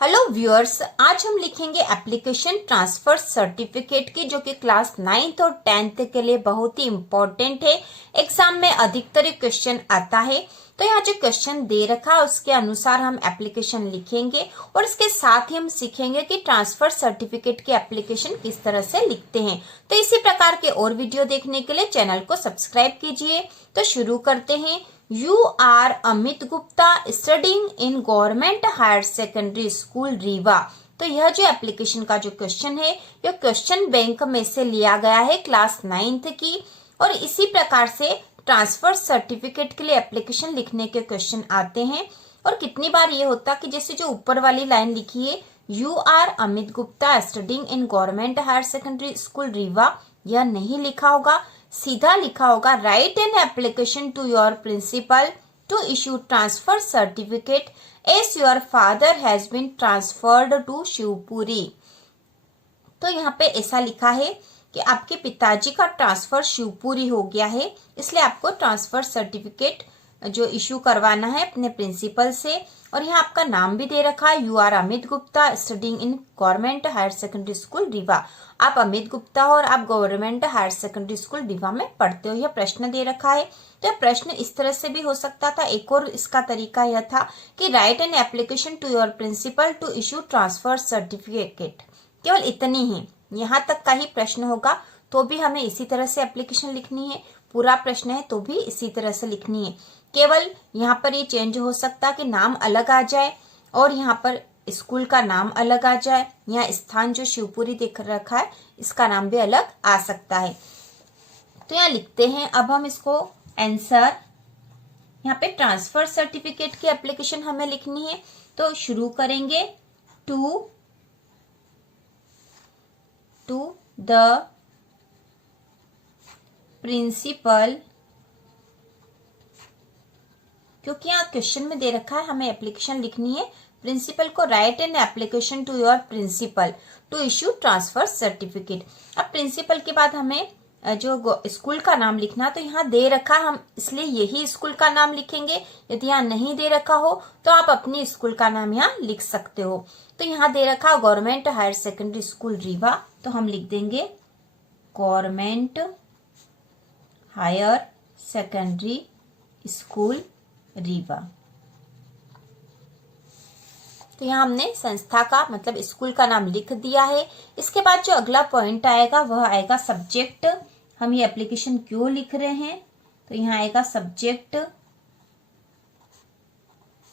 Hello viewers, आज हम लिखेंगे एप्लीकेशन ट्रांसफर सर्टिफिकेट की, जो कि क्लास 9th और 10th के लिए बहुत ही इम्पोर्टेंट है। एग्जाम में अधिकतर क्वेश्चन आता है। तो यहाँ जो क्वेश्चन दे रखा है उसके अनुसार हम एप्लीकेशन लिखेंगे और इसके साथ ही हम सीखेंगे कि ट्रांसफर सर्टिफिकेट की एप्लीकेशन किस तरह से लिखते हैं। तो इसी प्रकार के और वीडियो देखने के लिए चैनल को सब्सक्राइब कीजिए। तो शुरू करते हैं। You are Amit Gupta studying in government higher secondary school Rewa. तो यह जो एप्लीकेशन का जो क्वेश्चन है, यह क्वेश्चन बैंक में से लिया गया है क्लास 9th की। और इसी प्रकार से ट्रांसफर सर्टिफिकेट के लिए एप्लीकेशन लिखने के क्वेश्चन आते हैं। और कितनी बार ये होता है कि जैसे जो ऊपर वाली लाइन लिखी है, you are Amit Gupta studying in government higher secondary school Rewa, यह नहीं लिखा होगा, सीधा लिखा होगा write an application to your principal to issue transfer certificate as your father has been transferred to Shivpuri. तो यहाँ पे ऐसा लिखा है कि आपके पिताजी का ट्रांसफर शिवपुरी हो गया है, इसलिए आपको ट्रांसफर सर्टिफिकेट जो इश्यू करवाना है अपने प्रिंसिपल से। और यहाँ आपका नाम भी दे रखा है, you are Amit Gupta studying in government higher secondary school Rewa. आप अमित गुप्ता हो और आप government higher secondary school Rewa में पढ़ते हो, यह प्रश्न दे रखा है। तो प्रश्न इस तरह से भी हो सकता था। एक और इसका तरीका यह था कि write an application to your principal to issue transfer certificate. केवल इतनी ही, यहाँ तक का ही प्रश्न होगा तो भी हमें इसी तरह से एप्लीकेशन लिखनी है। पूरा प्रश्न है तो भी इसी तरह से लिखनी है। केवल यहाँ पर ये चेंज हो सकता कि नाम अलग आ जाए और यहाँ पर स्कूल का नाम अलग आ जाए। यहाँ स्थान जो शिवपुरी दिख रखा है इसका नाम भी अलग आ सकता है। तो यहाँ लिखते हैं अब हम इसको आंसर। यहाँ पे ट्रांसफर सर्टिफिकेट की एप्लीकेशन हमें लिखनी है, तो शुरू करेंगे टू द प्रिंसिपल, क्योंकि यहाँ क्वेश्चन में दे रखा है हमें एप्लीकेशन लिखनी है प्रिंसिपल को। Write an application to your principal to issue transfer certificate. अब प्रिंसिपल के बाद हमें जो स्कूल का नाम लिखना, तो यहाँ दे रखा हम इसलिए यही स्कूल का नाम लिखेंगे। यदि यहाँ नहीं दे रखा हो तो आप अपनी स्कूल का नाम यहाँ लिख सकते हो। तो यहाँ दे रखा government higher secondary school Rewa, तो हम लिख देंगे government higher secondary school Rewa. तो यहाँ हमने संस्था का मतलब स्कूल का नाम लिख दिया है। इसके बाद जो अगला पॉइंट आएगा वह आएगा सब्जेक्ट। हम ये एप्लीकेशन क्यों लिख रहे हैं, तो यहाँ आएगा सब्जेक्ट।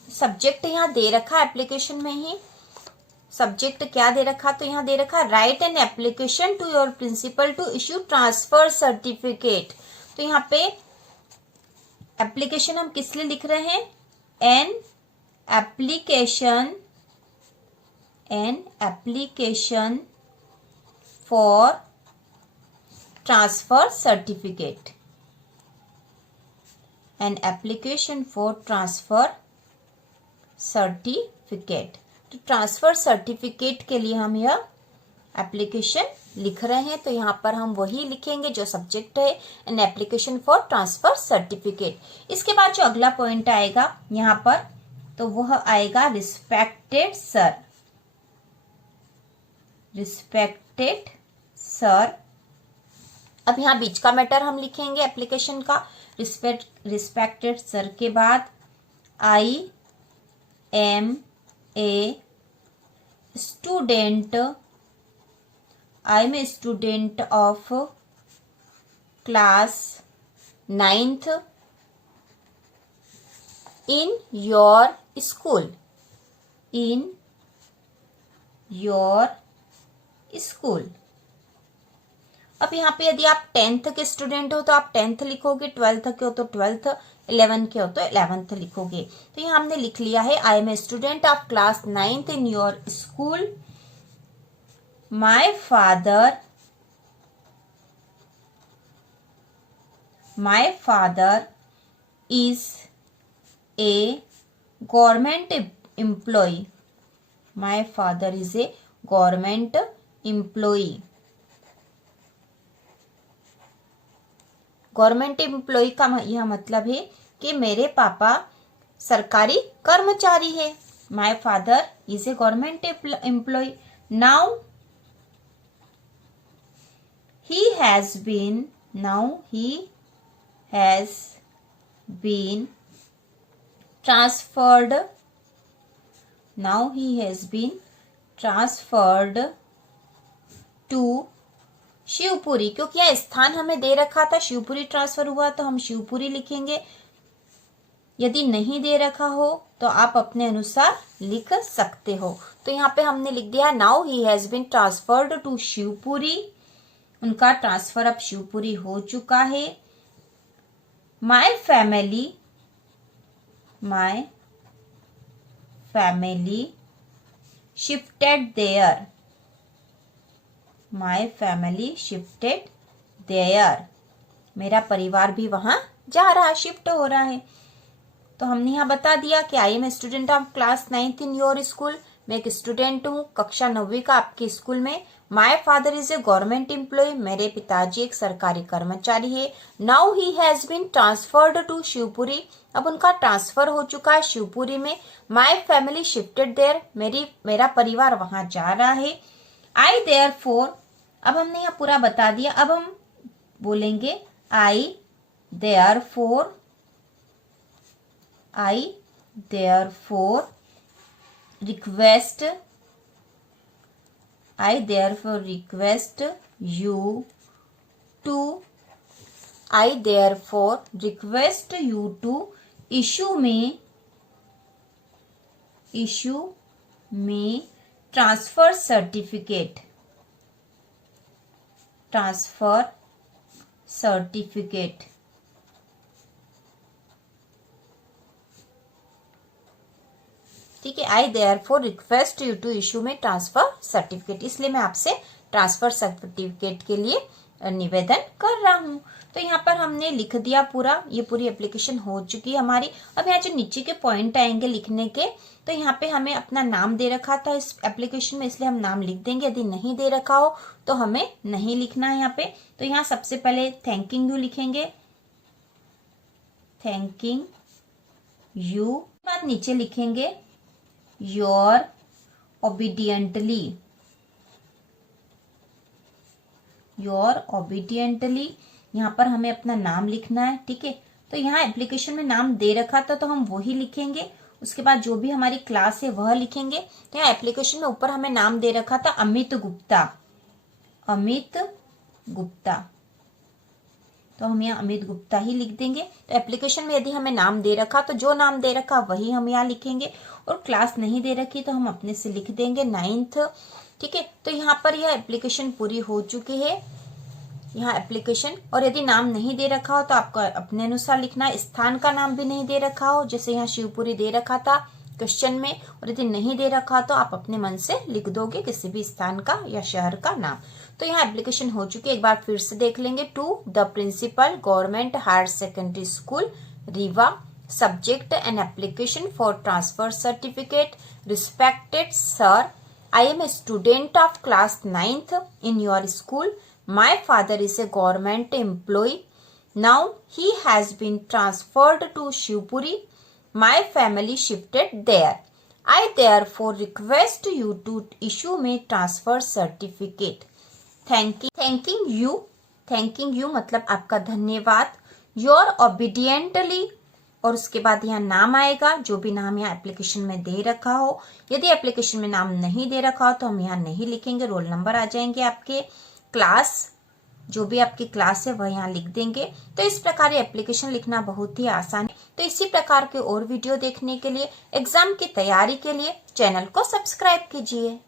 सब्जेक्ट यहाँ दे रखा एप्लीकेशन में ही। सब्जेक्ट क्या दे रखा, तो यहाँ दे रखा write an application to your principal to issue transfer certificate. तो यहाँ पे एप्लीकेशन हम किस लिए लिख रहे हैं, an application for transfer certificate, an application for transfer certificate. तो ट्रांसफर सर्टिफिकेट के लिए हम यह एप्लीकेशन लिख रहे हैं। तो यहाँ पर हम वही लिखेंगे जो सब्जेक्ट है, an application for transfer certificate. इसके बाद जो अगला पॉइंट आएगा यहाँ पर, तो वह आएगा रिस्पेक्टेड सर। Respected sir. अब यहाँ बीच का मैटर हम लिखेंगे एप्लीकेशन का। रिस्पेक्टेड सर के बाद I am a student, I am a student of class 9th in your school. In your school. अब यहाँ पे यदि आप 10th के स्टूडेंट हो तो आप 10th लिखोगे, 12th के हो तो 12th, 11th के हो तो 11th लिखोगे। तो यहाँ हमने लिख लिया है I am a student of class 9th in your school. My father is a government employee. My father is a government employee. Government employee का यह मतलब है कि मेरे पापा सरकारी कर्मचारी है। My father is a government employee. Now he has been transferred. Now he has been transferred to Shivpuri, क्योंकि यह स्थान हमें दे रखा था, शिवपुरी ट्रांसफर हुआ तो हम शिवपुरी लिखेंगे। यदि नहीं दे रखा हो तो आप अपने अनुसार लिख सकते हो। तो यहाँ पे हमने लिख दिया now he has been transferred to Shivpuri, उनका ट्रांसफर अब शिवपुरी हो चुका है। My family shifted there. My family shifted there, मेरा परिवार भी वहां जा रहा है, शिफ्ट हो रहा है। तो हमने यहाँ बता दिया कि I am student of class 9th in your school, मैं एक स्टूडेंट हूँ कक्षा 9वीं का आपके स्कूल में। My father is a government employee, मेरे पिताजी एक सरकारी कर्मचारी है। Now he has been transferred to Shivpuri, अब उनका ट्रांसफर हो चुका है शिवपुरी में। माय फैमिली शिफ्टेड देयर, मेरा परिवार वहां जा रहा है। आई देयरफॉर, अब हमने यहाँ पूरा बता दिया, अब हम बोलेंगे I therefore request you to issue me transfer certificate. ठीक है, I therefore request you to issue me transfer certificate, इसलिए मैं आपसे ट्रांसफर सर्टिफिकेट के लिए निवेदन कर रहा हूं। तो यहाँ पर हमने लिख दिया पूरा, ये पूरी एप्लीकेशन हो चुकी है हमारी। अब यहाँ जो नीचे के पॉइंट आएंगे लिखने के, तो यहाँ पे हमें अपना नाम दे रखा था इस एप्लीकेशन में, इसलिए हम नाम लिख देंगे। यदि नहीं दे रखा हो तो हमें नहीं लिखना है यहाँ पे। तो यहाँ सबसे पहले थैंकिंग यू लिखेंगे, थैंकिंग यू। बाद नीचे लिखेंगे योर ओबीडियंटली, यहाँ पर हमें अपना नाम लिखना है। ठीक है, तो यहाँ एप्लीकेशन में नाम दे रखा था तो हम वही लिखेंगे। उसके बाद जो भी हमारी क्लास है वह लिखेंगे। तो यहाँ एप्लीकेशन में ऊपर हमें नाम दे रखा था अमित गुप्ता, तो हम यहाँ अमित गुप्ता ही लिख देंगे। तो एप्लीकेशन में यदि हमें नाम दे रखा तो जो नाम दे रखा वही हम यहाँ लिखेंगे, और क्लास नहीं दे रखी तो हम अपने से लिख देंगे 9th। ठीक है, तो यहाँ पर यह एप्लीकेशन पूरी हो चुकी है, यहाँ एप्लीकेशन। और यदि नाम नहीं दे रखा हो तो आपको अपने अनुसार लिखना है। स्थान का नाम भी नहीं दे रखा हो, जैसे यहाँ शिवपुरी दे रखा था क्वेश्चन में, और यदि नहीं दे रखा तो आप अपने मन से लिख दोगे किसी भी स्थान का या शहर का नाम। तो यहाँ एप्लीकेशन हो चुकी है, एक बार फिर से देख लेंगे। To the principal government higher secondary school Rewa, subject an application for transfer certificate. Respected sir, I am a student of class 9th in your school. My father is a government employee. Now he has been transferred to Shivpuri. My family shifted there. I therefore request you to issue me transfer certificate. Thanking you मतलब आपका धन्यवाद। Your obediently, और उसके बाद यहाँ नाम आएगा, जो भी नाम यहाँ एप्लीकेशन में दे रखा हो। यदि एप्लीकेशन में नाम नहीं दे रखा हो तो हम यहाँ नहीं लिखेंगे, रोल नंबर आ जाएंगे आपके, क्लास जो भी आपकी क्लास है वह यहाँ लिख देंगे। तो इस प्रकार ये एप्लीकेशन लिखना बहुत ही आसान है। तो इसी प्रकार के और वीडियो देखने के लिए, एग्जाम की तैयारी के लिए चैनल को सब्सक्राइब कीजिए।